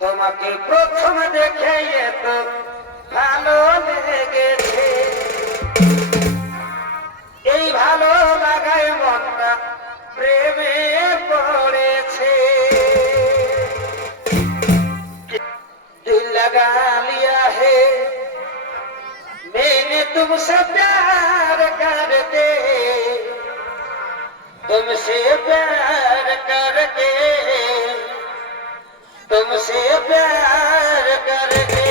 তোমাকে প্রথম দেখে এত ভালো লেগেছে, এই ভালো লাগায় মনটা প্রেমে পড়েছে। दिल लगा लिया है मैंने तुमसे प्यार करके, तुमसे प्यार करके, तुमसे प्यार करके।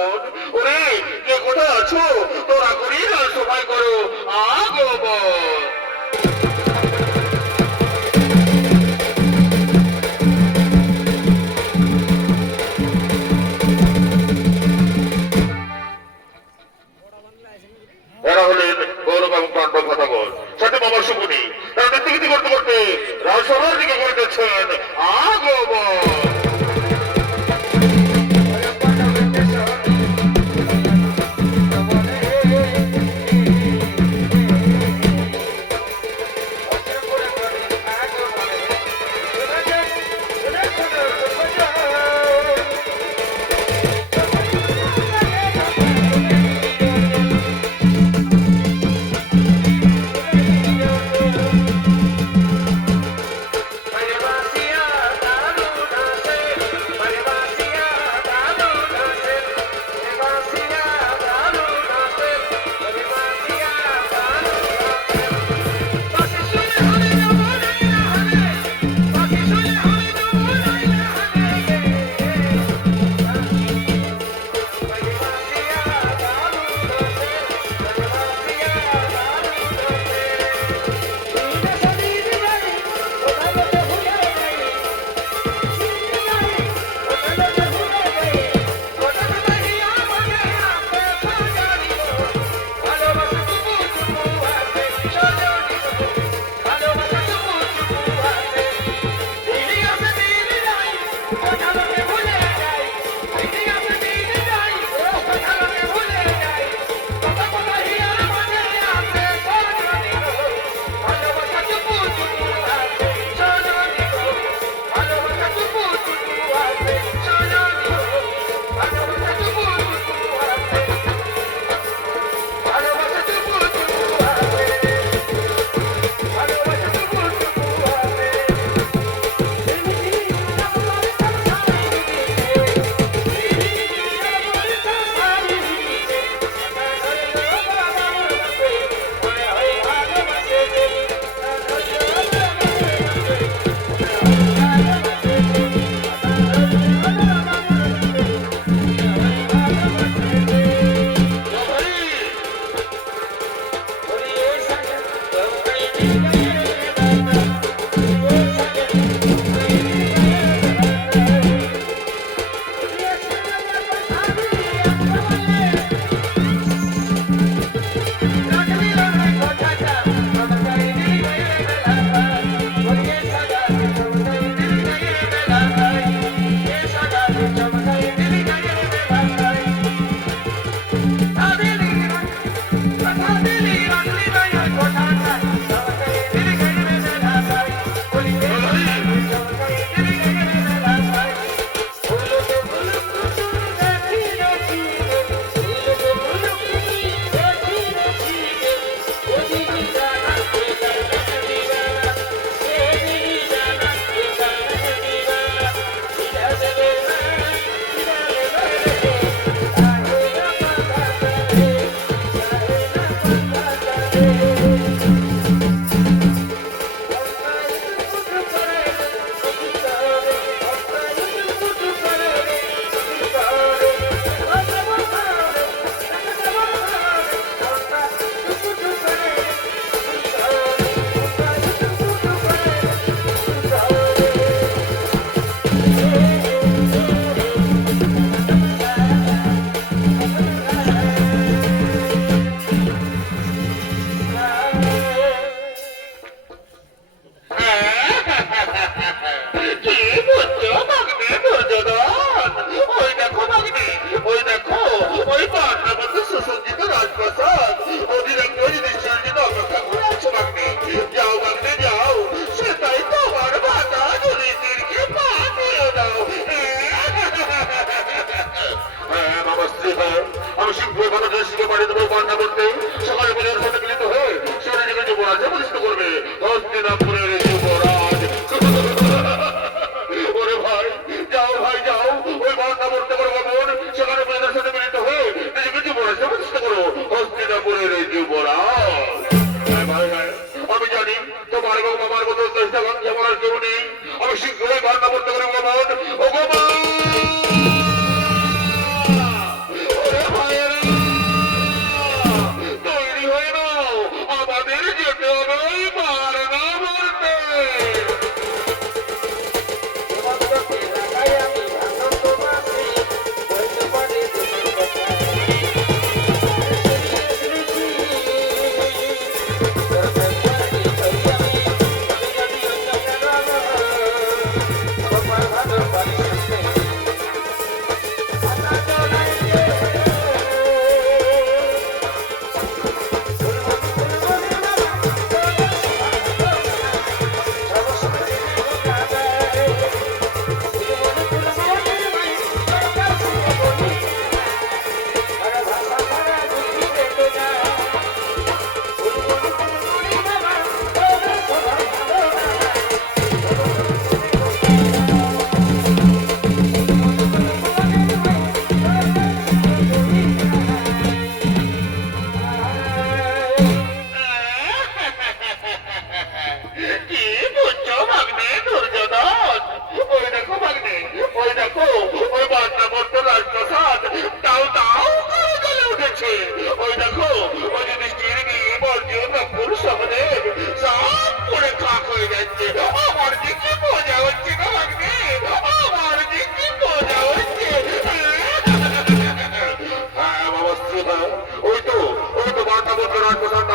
গোবন। ওরে কে কোথায় আছো, তোরা করি না সবাই করো আগমন। এরা হলেন গৌরব এবং পাণ্ডব ভ্রাতাগণ, সাথে বাবার শুকুনি। তারা নৃত্যগীতি করতে করতে রাজসভার দিকে করিতেছেন আগমন।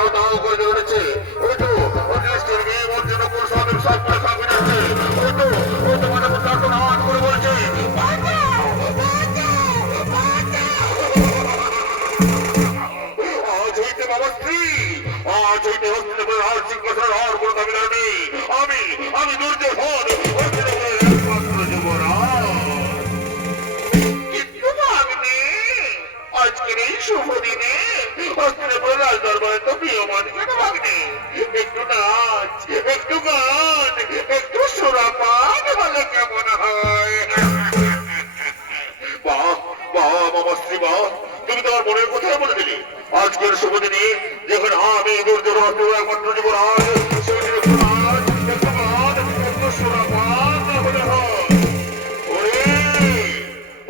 দাও দাও করে জ্বলেছে। ওই তো ওই দেশটির মেয়ে ওর জন্য কোন সাধু সবটা খাবে যাচ্ছে। ওই তো মানে আর্তনাদ করে বলছে, আজ হইতে বাবা স্ত্রী, আজ হইতে হস্তিনাপুরের রাজ সিংহাসনের আর কোনো দাবিদার নেই। আমি দুর্যোধন হস্তিনাপুরের একমাত্র যুবরাজ। কিন্তু ভাগ্নে, আজকের এই শুভ দিনে হস্তিনাপুরের রাজ দরবারে তো প্রিয়মান কেন ভাগ্নে? একটু নাচ, একটু গান, একটু সুরাপান হলে কেমন হয়? বাহ বাহ মামাশ্রী বাহ, তুমি তো আমার মনের কথাই বলে দিলে। আজকের শুভ দিনে যেখানে আমি দুর্যোধন একমাত্র যুবরাজ, সেখানে একটু নাচ, একটু গান, একটু সুরাপান হলে হয়।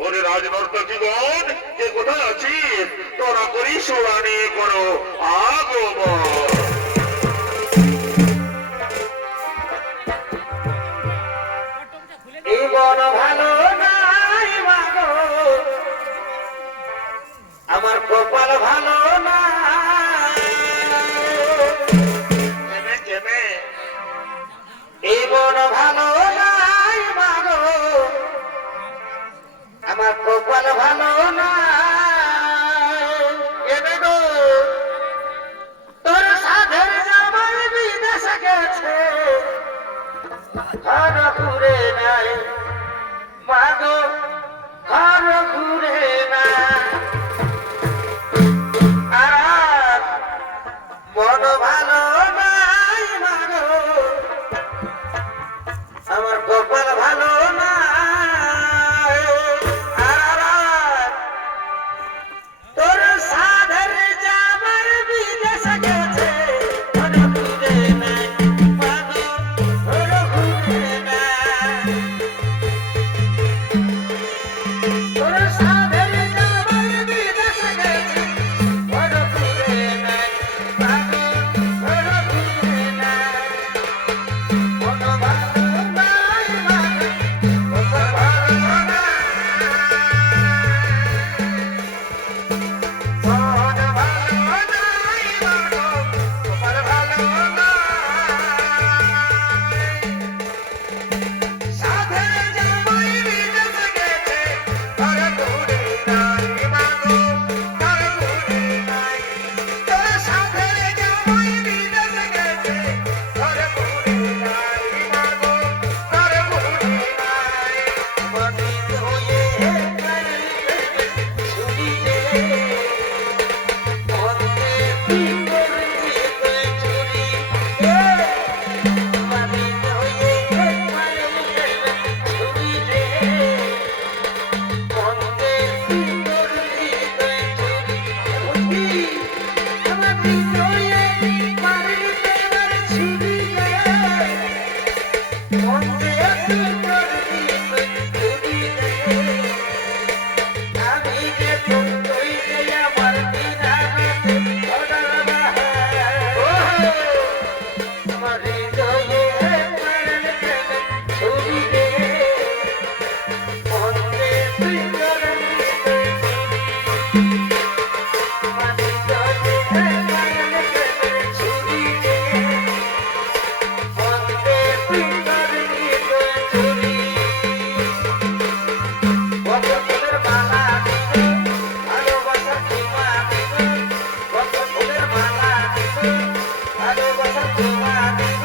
ওরে রাজনর্তকীগণ, কে কোথায় আছিস? তোরা করি সুরা নিয়ে করো আগমন। এই মন ভালো নাই মাগো, আমার কপাল ভালো না। এই মন ভালো নাই মাগো, আমার কপাল ভালো না। তোর সাধের জামাই বিদেশে গেছে, ঘর ঘুরে নাই মাগো, ঘর ঘুরে না। আর মন ভালো নাই মাগো, আমার কপাল ভালো না। আর তোর সাধের জামাই বিদেশে গেছে, ঘর ঘুরে নাই মাগো, ঘর ঘুরে না। তোর সাধের জামাই বিদেশে গেছে, ঘর ঘুরে নাই মাগো, ঘর ঘুরে না। মন ভালো নাই মাগো, কপাল ভালো না। মন ভালো নাই মাগো, কপাল ভালো না। সাধের জামাই বিদেশে গেছে, ঘর ঘুরে নাই মাগো, ঘর ঘুরে নাই। তোর সাধের জামাই বিদেশে গেছে, ঘর ঘুরে নাই মাগো, ঘর ঘুরে নাই। মনিত হয়ে কালি ছুটি রে, মনকে পিতর দিয়ে ছুরি রে। মনিত হয়ে কালি ছুটি রে, মনকে পিতর দিয়ে ছুরি। বুঝি মনিত হয়ে মারিতে মারি ছুরি রে, মনকে পিতর দিয়ে ছুরি রে। আমি যে তোর কইতে আমার দিনাতে অডার বাহার, আমার হৃদয়ে মারলে কেন ছুরি রে, মনকে তুই করলি আমার হৃদয়ে মারলে কেন ছুরি রে, মনকে তুই করলি ছুরি। কত ফুলের মালা দিব, ভালোবাসার তোমা দিব, কত ফুলের মালা দিব, ভালোবাসার তোমা দিব,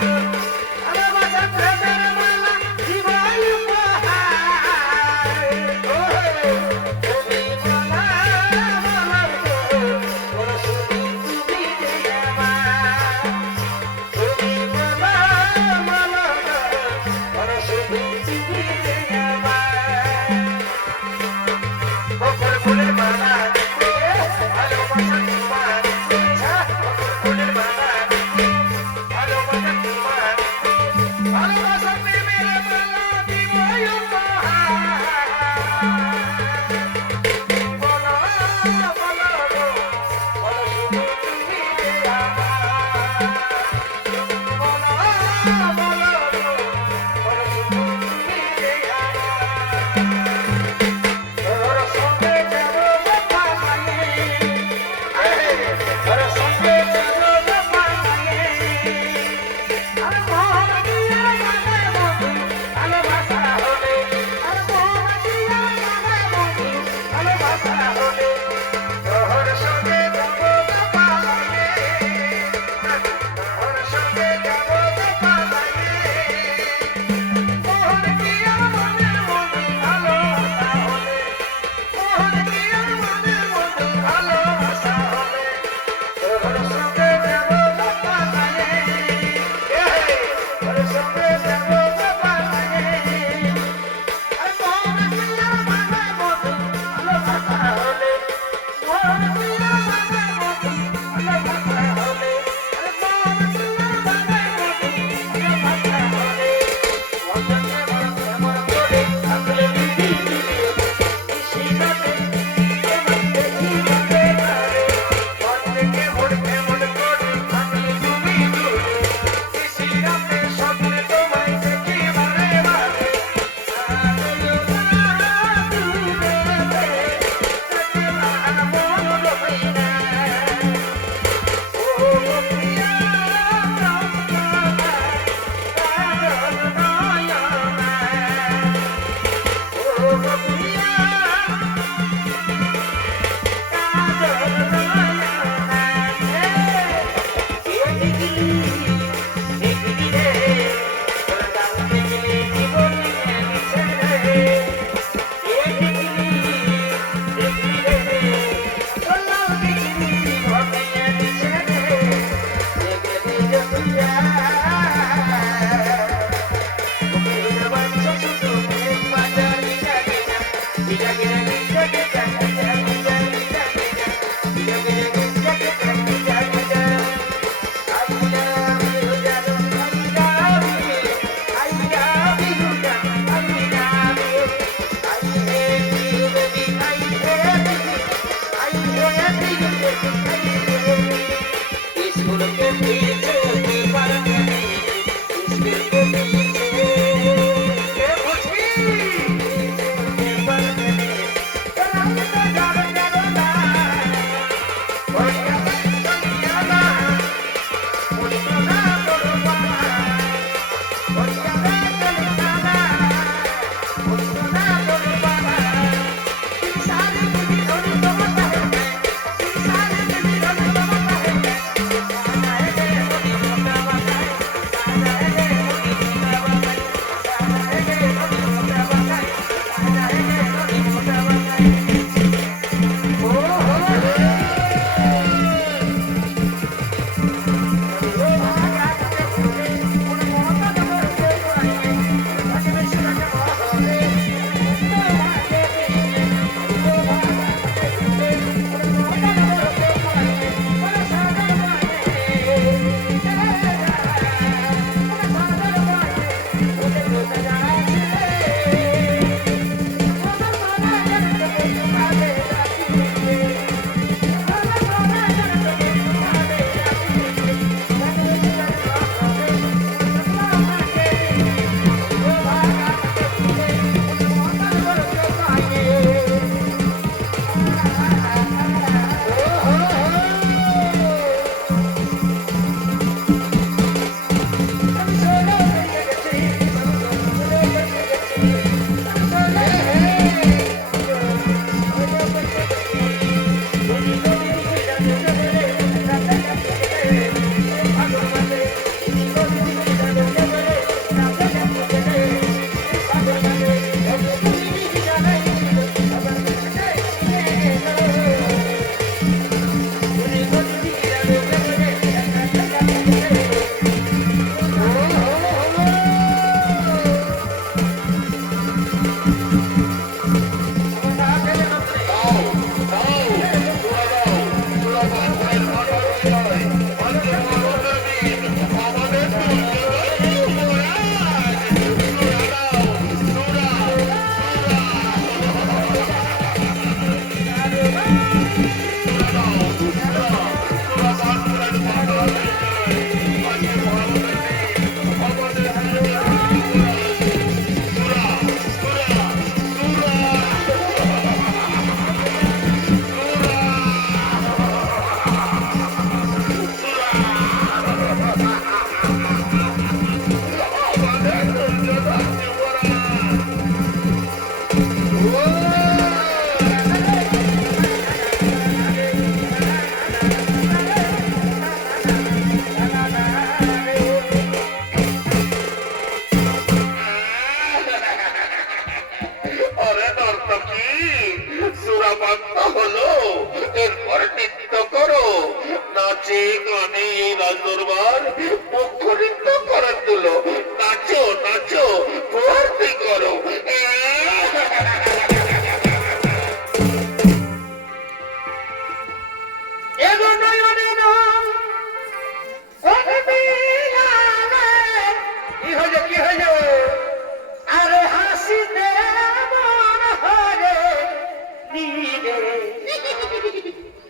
ভালোবাসার প্রেমের মালা দিব উপহার। তুমি বলা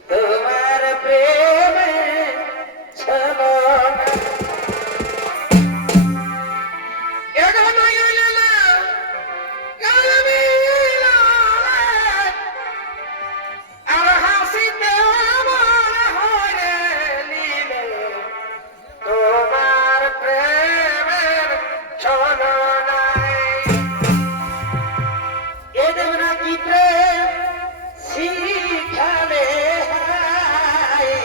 তোমার প্রেমে ছলনা আর হাসিতে মন হরে নীলে তোমার প্রেমের ছলনায় এ দেব নাকি প্রেম শিখালে হায়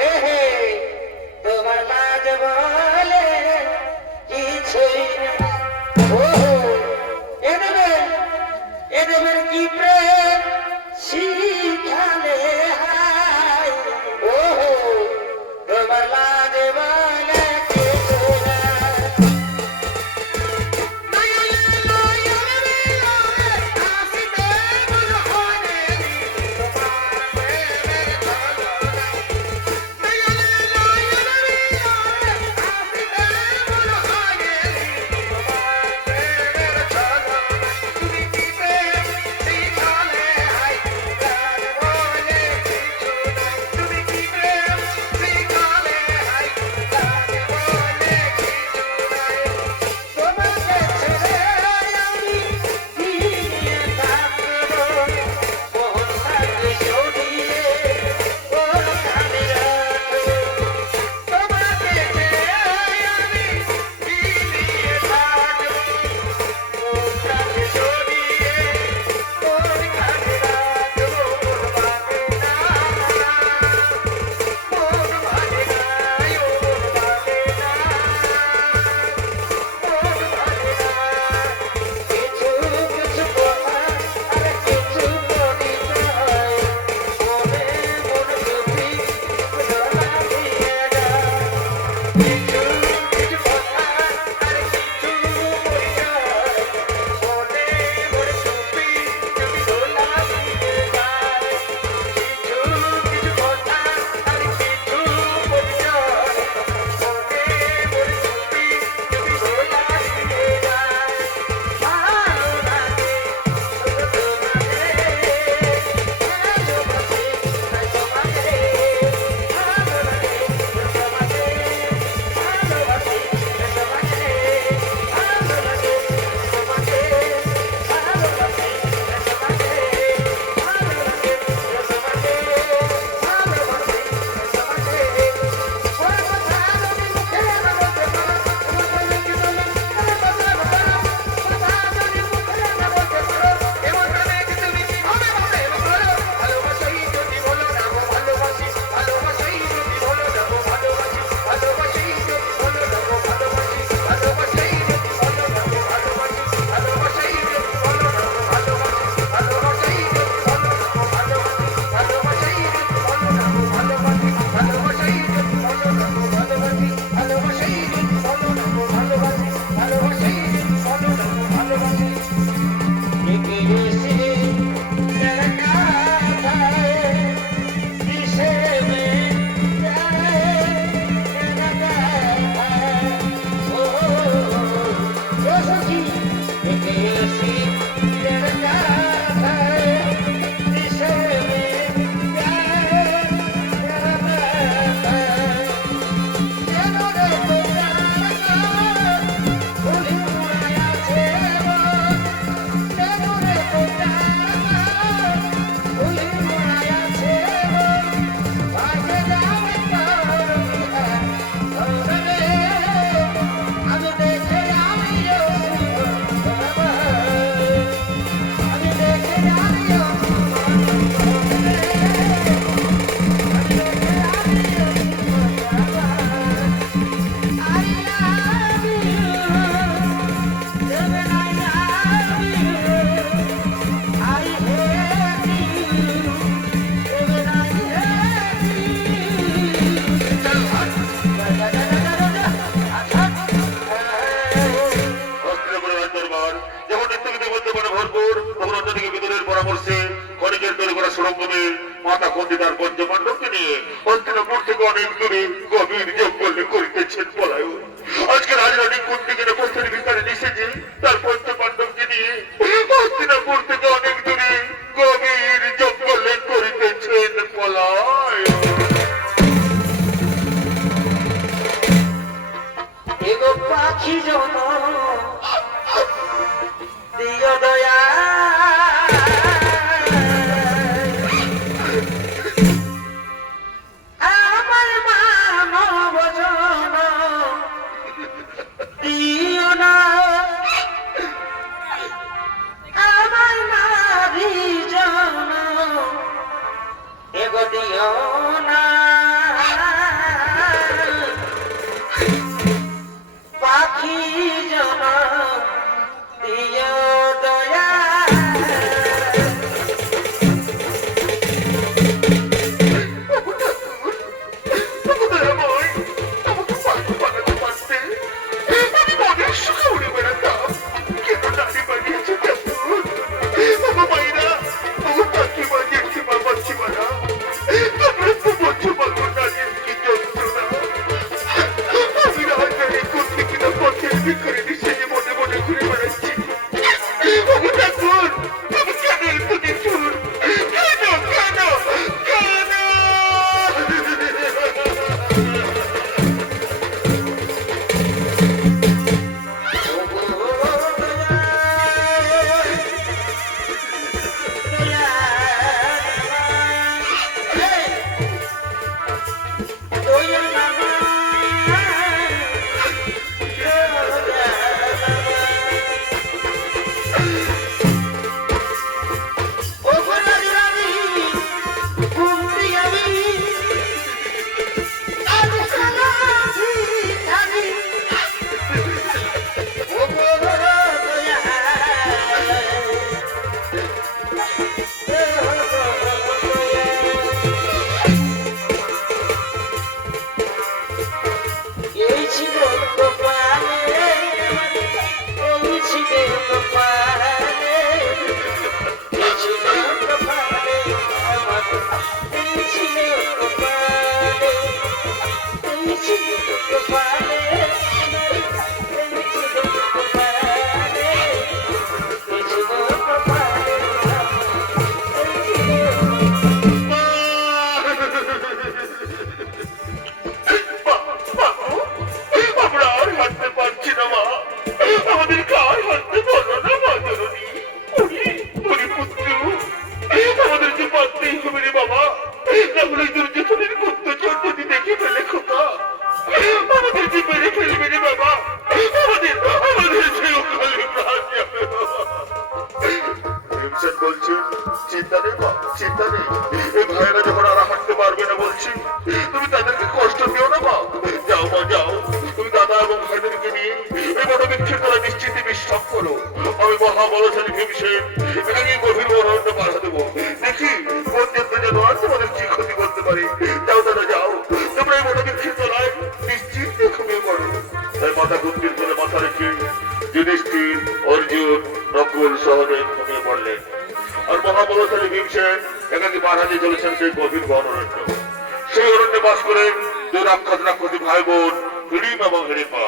এ হে তোমার লাজ বলে কিছুই না ও এ দেবের কি প্রেম শিখালে হায় ও তোমার লাজ বলে কিছুই না অনেক দূরে গভীর জঙ্গলে করিতেছেন পলায়ন। আজকে রাজরানী কোন দিকে পথের ভিতরে এসেছে তার পঞ্চপাণ্ডবকে নিয়ে হস্তিনাপুর থেকে অনেক দূরে গভীর জঙ্গলে দিও না পাখি জন দিও দয়া চিন্তা নেই মা, চিন্তা নেই। এই ভাইয়েরা যখন আর হাঁটতে পারবে না বলছি, তুমি তাদেরকে কষ্ট দিও না মা। যাও মা যাও, তুমি দাদা এবং ভাইদেরকে নিয়ে এই বড় বৃক্ষের তলায় নিশ্চিন্তে বিশ্রাম করো। আমি মহাবলশালী ভীমসেন এখানে গভীর অরণ্য পাড়া দেবো। দেখি পর্যন্ত যেন আর তোমাদের কি ক্ষতি করতে পারি। যাও দাদা যাও, তোমরা এই বড় বৃক্ষের তলায় নিশ্চিন্তে ঘুমিয়ে পড়ো। তাই মাথা বুদ্ধির তলে মাথা রেখে যুধিষ্ঠির, অর্জুন, নকুল সহদেব ঘুমিয়ে পড়লেন। আর মহাবলশালী ভীমসেন এখানে বাড়াতে চলেছেন সেই গভীর বন অরণ্য। সেই অরণ্যে বাস করেন দুই রাক্ষসী ভাই বোন হিড়িম এবং হিড়িম্বা।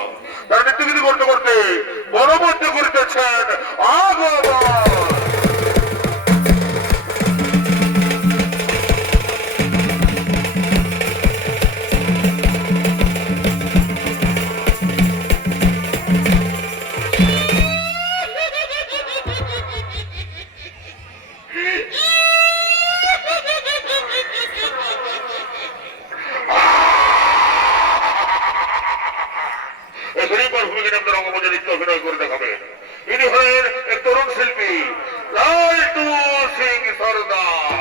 তারা নিত্যগিরি করতে করতে বনবদ্ধ করিতেছেন আগমন। অভিনয় করে দেখাবেন। ইনি হলেন এক তরুণ শিল্পী লালটু সিং সরদার।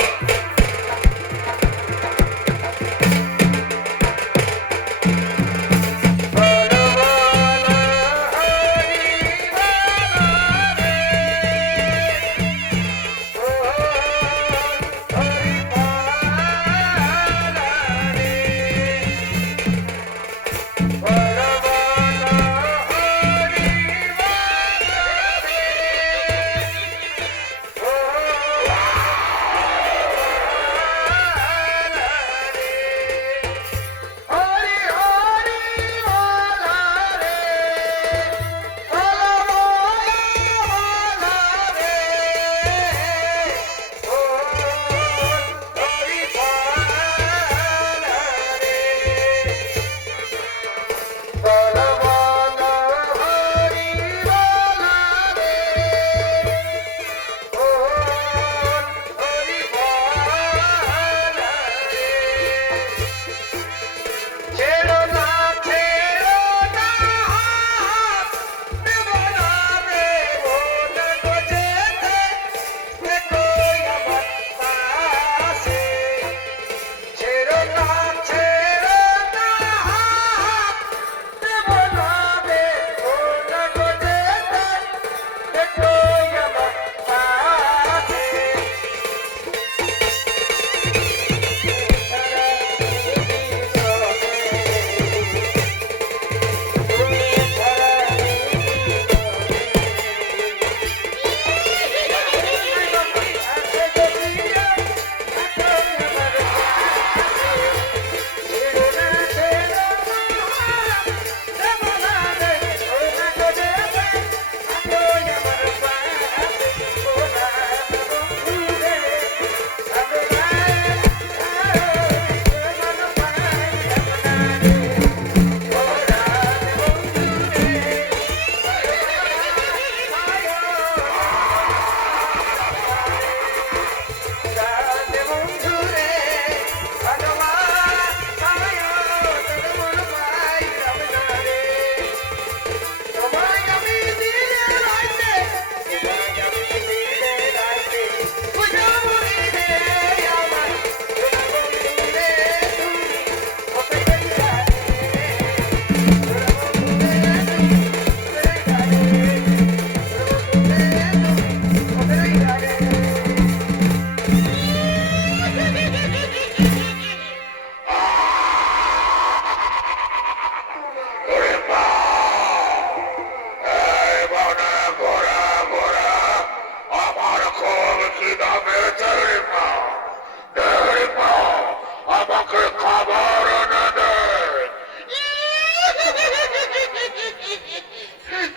আমাকে খাবার এনে দে।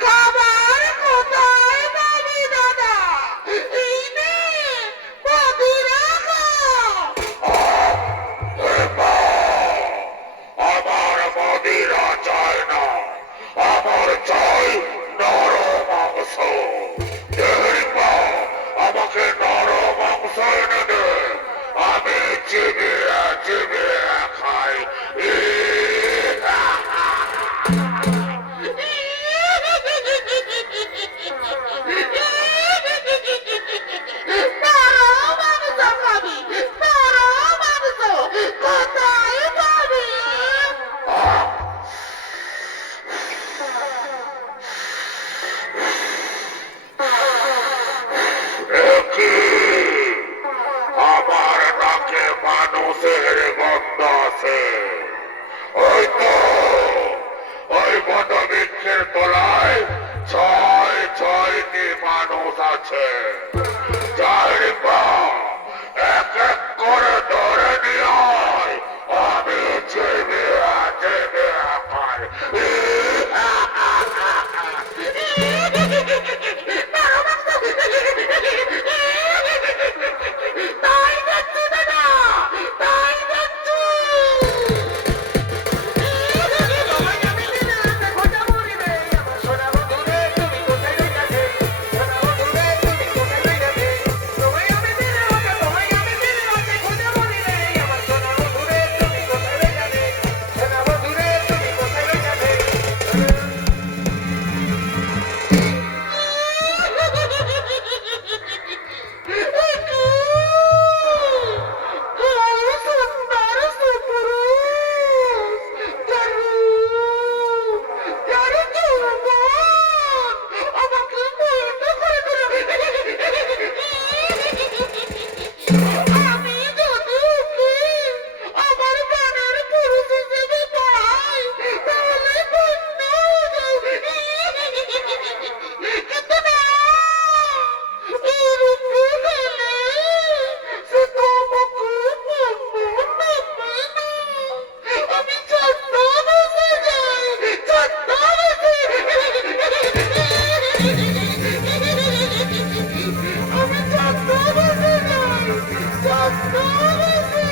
খাবার কোথায় পাবি দাদা? এই নে, মদিরা খা। আমার মদিরা চাই না, আমার চাই নরম মাংস। দেখবা, আমাকে নরম মাংস এনে দে, আমি চিবিয়ে চিবিয়ে খাই। নরম মাংস খাবি, নরম মাংস কোথায় পাবি? কি আমার নাকে মানুষের গন্ধ আছে? ওই তো ওই বটবৃক্ষের তলায় ছয় ছয়টি মানুষ আছে। যাই বা এক এক করে ধরে নিয়ে আয়, আমি চেবিয়ে চেবিয়ে খাই। তাই যাচ্ছি দাদা, তাই যাচ্ছি। তোমায় আমি দিলে রাতে খোঁজা মরিবে, আমার সোনা বন্ধুরে তুমি কোথায় রইয়াছে? সোনা বন্ধুরে তুমি কোথায় রইয়াছে? তোমায় আমি দিলে রাতে খোঁজা মরিবে, আমার সোনা বন্ধুরে তুমি কোথায় রইয়াছে? সোনা বন্ধুরে তুমি কোথায় রইয়াছে? আমি যদি ওকে আমার গানের পুরুষ হিসেবে পাই তাহলে ধন্য হয়ে যাবে। কিন্তু না, এরূপে হলে সে তো আমাকে বন্ধু নেবে না। আমি ছদ্মবেশে যাই, ছদ্মবেশে। আমি ছদ্মবেশে যাই, ছদ্মবেশে।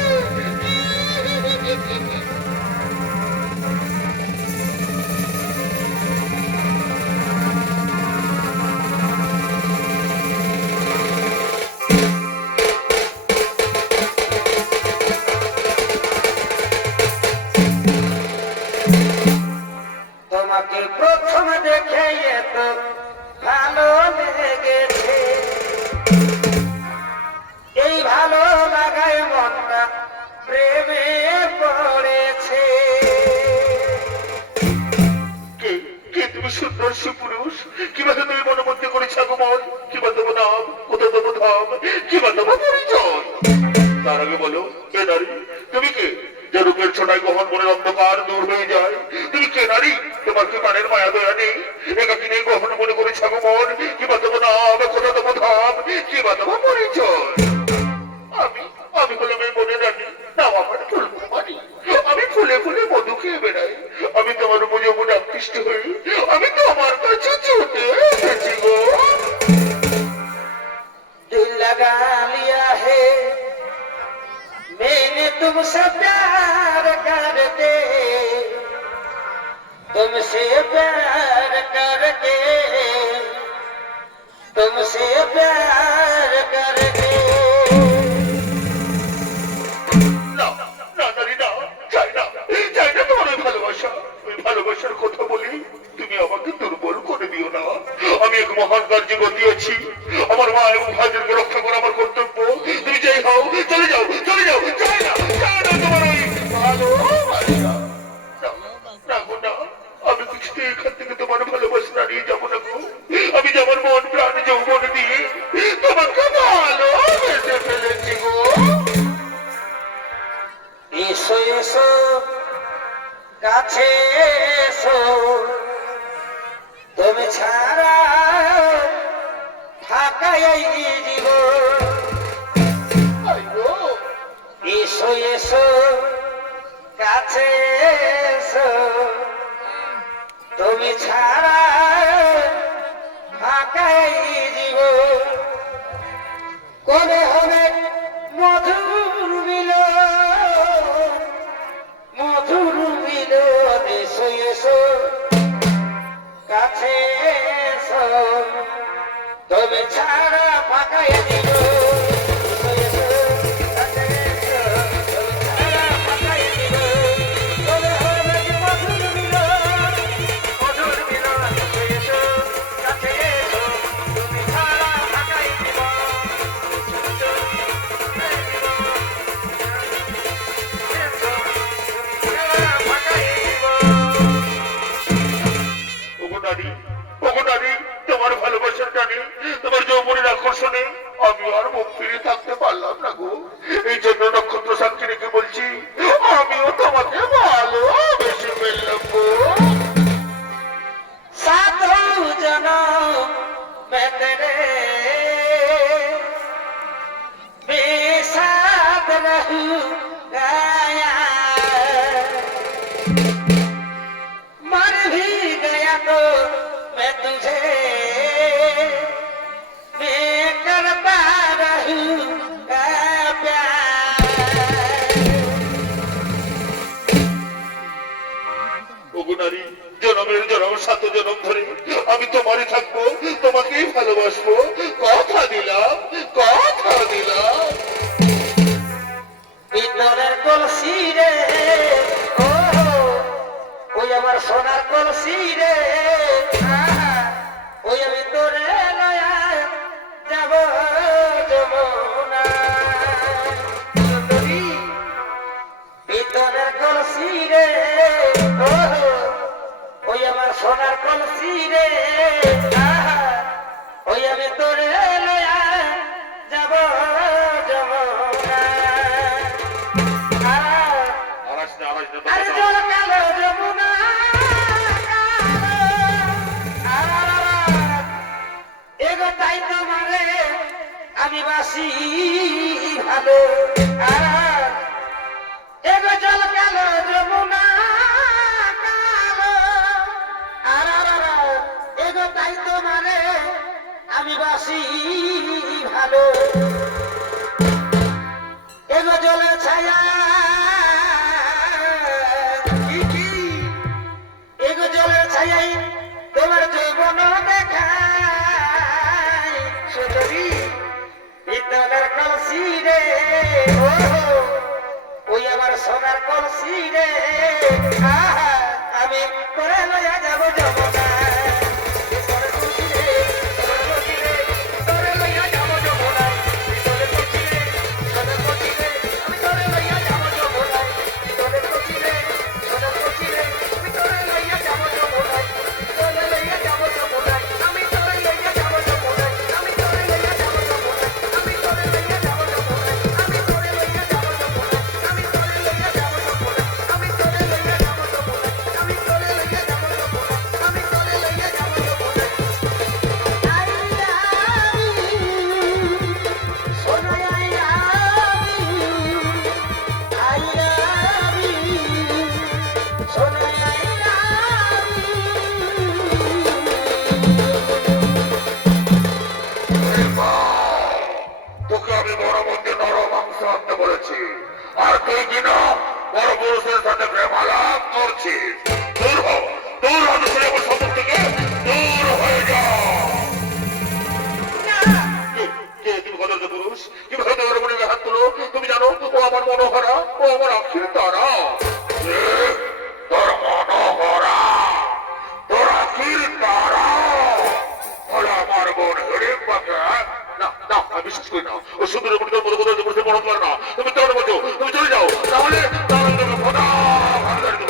তোমাকে প্রথম দেখে এত ভালো লেগেছে, এই ভালো লাগায় মনটা প্রেমে পড়েছে। কে কে তুমি সুন্দর সুপুরুষ? কিবা তুমি মনোমধ্যে করেছ আগমন? কিবা তোমার নাম, কোথা তোমার ধাম, কিবা তোমার পরিচয়? তার আগে বলো, কে নারী? তুমি কে? যে রূপের ছোটায় গহন মনের অন্ধকার দূর হয়ে যায়। তুমি কে নারী? তোমার কি প্রাণের মায়া দয়া নেই? একাকি নেই গহন মনে করেছ আগমন? কিবা তোমার নাম, কোথা তোমার ধাম, কিবা তোমার পরিচয়? আমি আমি হলাম এই মনে রানী, নাম আমার ফুলকুমারী। আমি ফুলে ফুলে মধু খেয়ে বেড়াই। আমি তোমার উপরে মনে আকৃষ্ট হই, আমি তোমার কাছে ছুটে এসেছি গো। दिल लगा लिया है मैंने तुमसे प्यार करके, तुमसे प्यार करके, तुमसे प्यार करके। না না নারী না, চাই না, চাই না তোমার ওই ভালোবাসা। ওই ভালোবাসার কথা বলি তুমি আমাকে দুর্বল করে দিও না। আমি এক মহান কার্যে গতিয়েছি। আমার মা এবং ভাইদেরকে রক্ষা করা আমার কর্তব্য। তুমি যাই হও, চলে যাও, চলে যাও। চাই না, চাই না তোমার ওই ভালোবাসা। না গো না, আমি কিছুতেই এখান থেকে তোমার ভালোবাসা হারিয়ে যাবো না গো। আমি যে আমার মন প্রাণ যৌবন দিয়ে তোমাকে ভালোবেসে ফেলেছি গো। এসো এসো কাছে এসো, তুমি ছাড়া ফাঁকা এই জীবন। আই গো, এসো এসো কাছে এসো তুমি ছাড়া ফাঁকাই জীবন কোনে হবে মধুর মিলন মধুর মিলন এসো এসো কাছে এসো তুমি ছাড়া ফাঁকাই জীবন এসো এসো কাছে এসো তুমি ছাড়া ফাঁকাই জীবন কোনে হবে মধুর মিলন এসো এসো কাছে এসো তুমি ছাড়া ফাঁকাই জীবন ওগো নারী, ওগো নারী, তোমার ভালোবাসার টানে, তোমার যৌবনের আকর্ষণে আমি আর মুখ ফিরে থাকতে পারলাম না গো। এই জন্য নক্ষত্র সাক্ষী রেখে বলছি, আমিও তোমাকে ভালোবেসে ফেললাম গো। सातों जन्म मैं तेरे बेसाथ रहूंगा मर भी गया तो मैं तुझे मैं करता रहूंगा प्यार ওগো নারী, জনমের জনম 7 জনম ধরে আমি তোমারই থাকবো, তোমাকেই ভালোবাসবো। কথা দিলাম, কথা দিলাম। ভিতরের কলসি রে ও ওই আমার সোনার কলসি রে ওই আমি তোরে লয়া যাব যমুনা সুন্দরী ভিতরের কলসি রে ও ওই আমার সোনার কলসি রে ওই আমি তোরে লয়া যাব যমুনা আরাস না, আরাস না, আরে জল কালো যমুনা এগো তাই তোমারে আমি বাসি ভালো এগো জল কালো যমুনা এগো তাই তোমারে আমি বাসি ভালো এগো জলের ছায়া এগো জলের ছায়াই তোমার যৌবন দেখায় সুন্দরী ভিতরের কলসি রে ওই আমার সোনার কলসি রে আমি করে লইয়া যাব যমুনা ভিতরের কলসি রে, সোনার কলসি রে, তোরে লইয়া যাব যমুনা ভিতরের কলসি রে, সোনার কলসি রে, আমি তোরে লইয়া যাব যমুনা ভিতরের কলসি রে, সোনার কলসি রে, আমি তোরে লইয়া যাব যমুনা তোরে লইয়া যাব যমুনা আমি তোরে লইয়া যাব যমুনা আমি তোরে লইয়া যাব যমুনা আমি তোরে লইয়া যাব যমুনা আমি তোরে লইয়া যাব যমুনা আমি তোরে লইয়া যাব যমুনা আমি তোরে লইয়া যাব যমুনা আমি তোরে লইয়া যাব যমুনা আমি তোরে লইয়া যাব যমুনা আই লাভ ইউ সোনা I love you I love you সোনা আই লাভ তোকে আমি বড় মধ্যে নরম মাংস আনতে বলেছি, আর তুই কিনা বড় পুরুষের সাথে প্রেম আলাপ করছিস। দূর হ, দূর হ দুপুরে আমার সম্মুখ থেকে, দূর হয়ে যা। তুমি কত পুরুষ, কিভাবে তোমার মনে হাত তুলো? তুমি জানো ও আমার মনোহরা, ও আমার আখির তারা। তোর মনোহরা, তোর আখির তারা হলো আমার বোন হেরে পাকে। না না, আমি বিশ্বাস করি না। ও সুন্দরের মধ্যে তোর মতো কোথাও পুরুষের মরণ করে না। তুমি তোর মতো, তুমি চলে যাও, তাহলে তাহলে তোকে খোদা ভালো দেবো।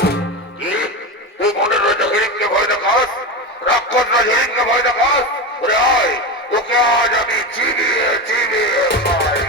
কি তুই মনের রয়েছে হরিণকে ভয় দেখাস? রাক্ষসরা হরিণকে ভয় দেখাস? ওরে আয়, তোকে আজ আমি চিবিয়ে চিবিয়ে খাই।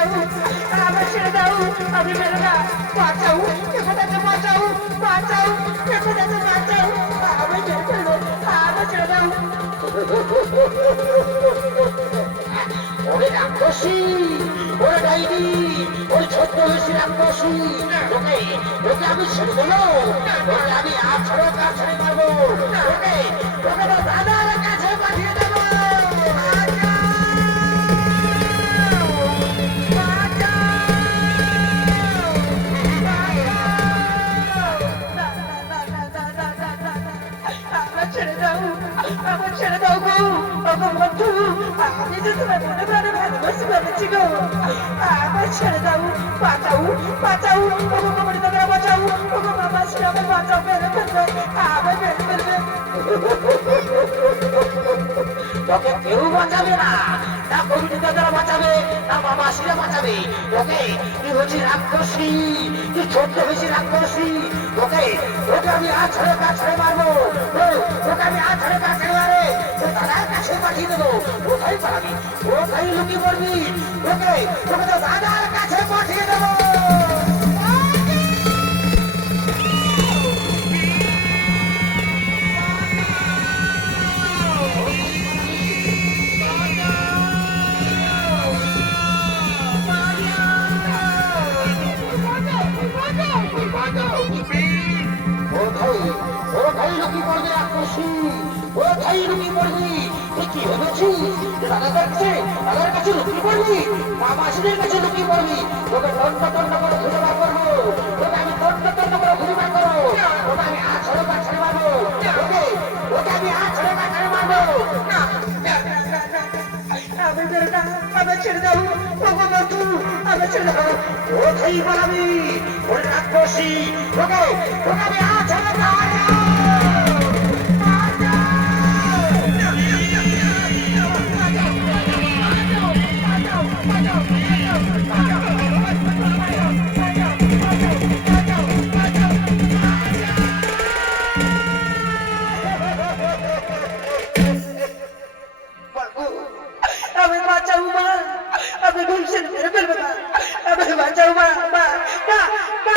দাও, আমায় ছেড়ে দাও, আমি মেরো না, বাঁচাও, এখান থেকে বাঁচাও, বাঁচাও, এখান থেকে বাঁচাও, আমায় ছেড়ে ফেলো, আমায় ছেড়ে দাও। ওরে রাক্ষসী, ওরে ডাইনি, ওরে ছোট্ট বেশি রাক্ষসী, ওকে ওকে আমি ছেড়ে দেবো, ওকে আমি আছড়ে কাছড়ে মারবো, ওকে ওকে তো দাদার কাছে পাঠিয়ে দেবো। ছেড়ে দাও, আমার ছেড়ে দাও গো, ওগো বন্ধু, আমি যে তোমার মনে প্রাণে ভালোবাসি ভেবেছি গো, আমার ছেড়ে দাও, বাঁচাও, বাঁচাও, ওগো কবরী দাদা বাঁচাও, ওগো বাবা শ্রীরামের বাঁচাও, মেরে ফেলবে, আমায় মেরে ফেলবে। তোকে কেউ বাঁচাবে না, না কবিতা দাদারা বাঁচাবে, না বাবা শ্রীরা বাঁচাবে, তোকে তুই হচ্ছিস রাক্ষসী, তুই ছোট্ট বেশি রাক্ষসী, তোকে তোকে আমি আছড়ে কাছড়ে মারবো, তোকে আমি আছড়ে কাছড়ে মারে তোর দাদার কাছে পাঠিয়ে দেবো। কোথায় পালাবি, কোথায় লুকিয়ে পড়বি, তোকে তোকে তো দাদার কাছে পাঠিয়ে দেবো। কোথায় লুকিয়ে পড়বি রাক্ষসী, কোথায় লুকিয়ে পড়বি, তুই কি ভেবেছিস দাদার কাছে লুকিয়ে পড়বি, মামাসিদের কাছে লুকিয়ে পড়বি, তোকে তন্ন তন্ন করে খুঁজে বার করবো, তোকে আমি তন্ন তন্ন করে খুঁজে বার করবো, তোকে আমি আছড়ে পাছড়ে মারবো, ওকে আমি আছড়ে পাছড়ে মারবো। আমি মেরো না, আমায় ছেড়ে দাও, ওগো বন্ধু, আমায় ছেড়ে দাও। কোথায় পালাবি, ওরে রাক্ষসী, তোকে তোকে আমি আছড়ে মারবো। আমি বাঁচাও মা, আমি ভীমসেন মেরে ফেলবে না, আমি বাঁচাও মা, মা, মা, মা।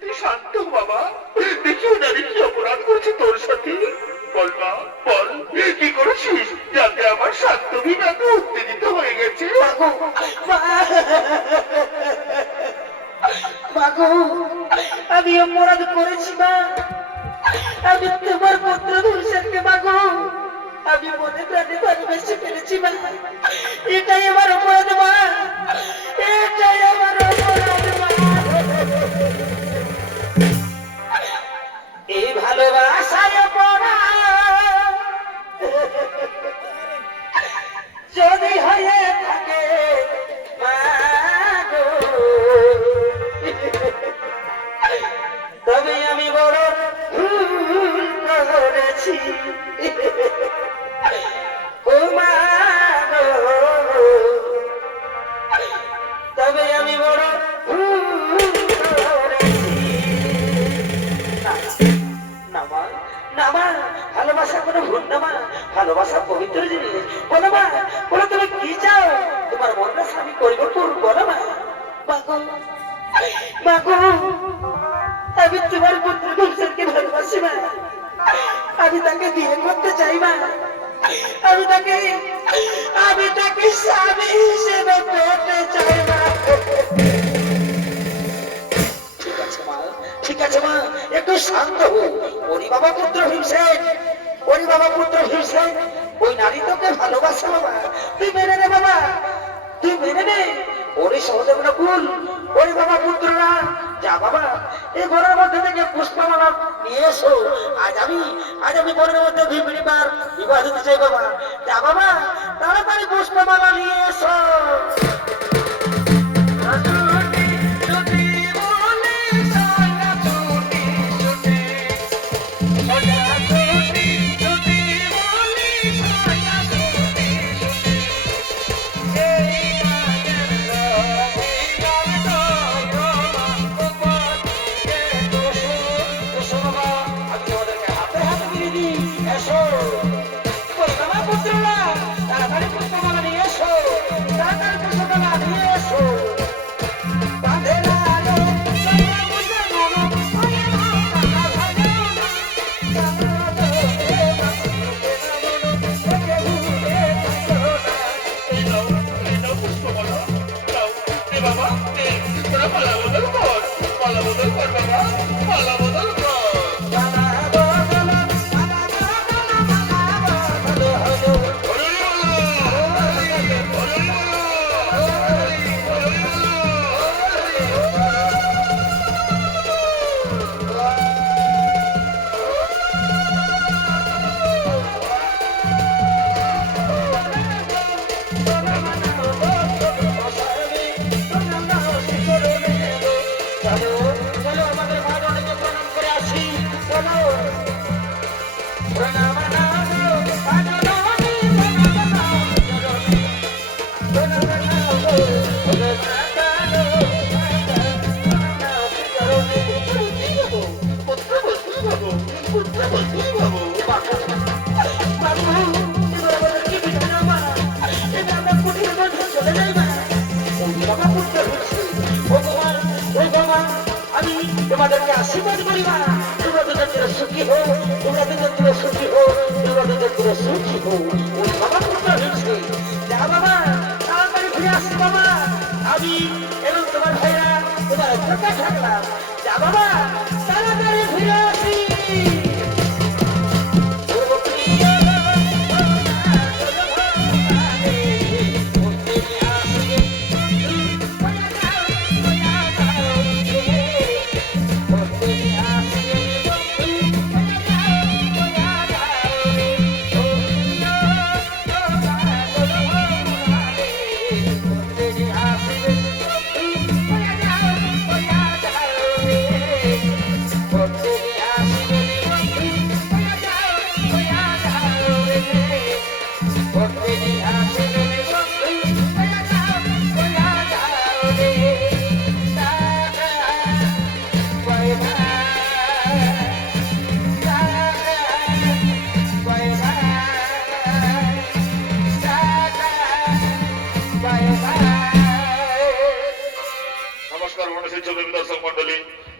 তুই শান্ত হ বাবা, দেখিও না রে কি অপরাধ করেছে তোর সাথে, বল মা বল, কি করেছিস যাতে আমার শান্তভীম এত উত্তেজিত হয়ে গেছে। মাগো, আমি অপরাধ করেছি মা, আমি তোমার পুত্র ভীমসেনকে মাগো, আমি মনে প্রাণে ভালোবেসে ফেলেছি মা, এটাই আমার অপরাধ মা, এটাই আমার অপরাধ মা। এই ভালোবাসায় অপরাধ যদি হয়ে থাকে মাগো, তবে আমি বড় ভুল করেছি ও মাগো, তবে আমি বড় ভুল করেছি। না মা, না মা, ভালোবাসা কোনো ভুল না মা, ভালোবাসা পবিত্র জিনিস। বলো মা, বলো তুমি কি চাও, তোমার মনটা স্বামী পরিবর্তন বলো মা। মাগো, মাগো, আমি তোমার পুত্র ভীমসেনকে ভালোবাসি মা, আমি তাকে বিয়ে করতে চাই মা, আমি তাকে স্বামী হিসেবে পেতে চাই মা। ঠিক আছে মা, ঠিক আছে মা, একটু শান্ত হো। ওরি বাবা পুত্র ভীমসেন, ওরি বাবা পুত্র ভীমসেন, ওই নারী তোকে ভালোবাসে বাবা, তুই মেনে নে বাবা, তুই মেনে নে। ওরে সহদেব নকুল, ওরে বাবা পুত্ররা, যা বাবা এই ঘরের মধ্যে থেকে পুষ্পমালা নিয়ে এসো। আজ আমি ঘরের মধ্যে ভীমরিবার বিবাহ দিতে চাই বাবা, যা বাবা তাড়াতাড়ি পুষ্পমালা নিয়ে এসো। আমাদেরকে আশীর্বাদ করিবা। তোমরা দুজন চির সুখী হো, তোমরা দুজন চির সুখী হো, তোমরা দুজন চির সুখী হো। ওই বাবা পুত্র হয়েছে। যা বাবা, তাড়াতাড়ি ফিরে আসি বাবা। আমি এবং তোমার ভাইরা তোমার অপেক্ষা থাকলাম। যা বাবা, তাড়াতাড়ি ফিরে আসি। নমস্কার মনসী ছবি দর্শক মন্ডলী,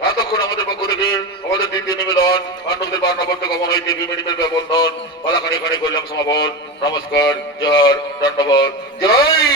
এতক্ষণ আমাদের পক্ষ থেকে আমাদের দ্বিতীয় নিবেদন পাণ্ডবদের বার্ণাবর্ত গমন হইতে বিমেডিমের ব্যবন্ধন পালাখানি খানি করলাম সমাপন। নমস্কার, জয়, ধন্যবাদ, জয়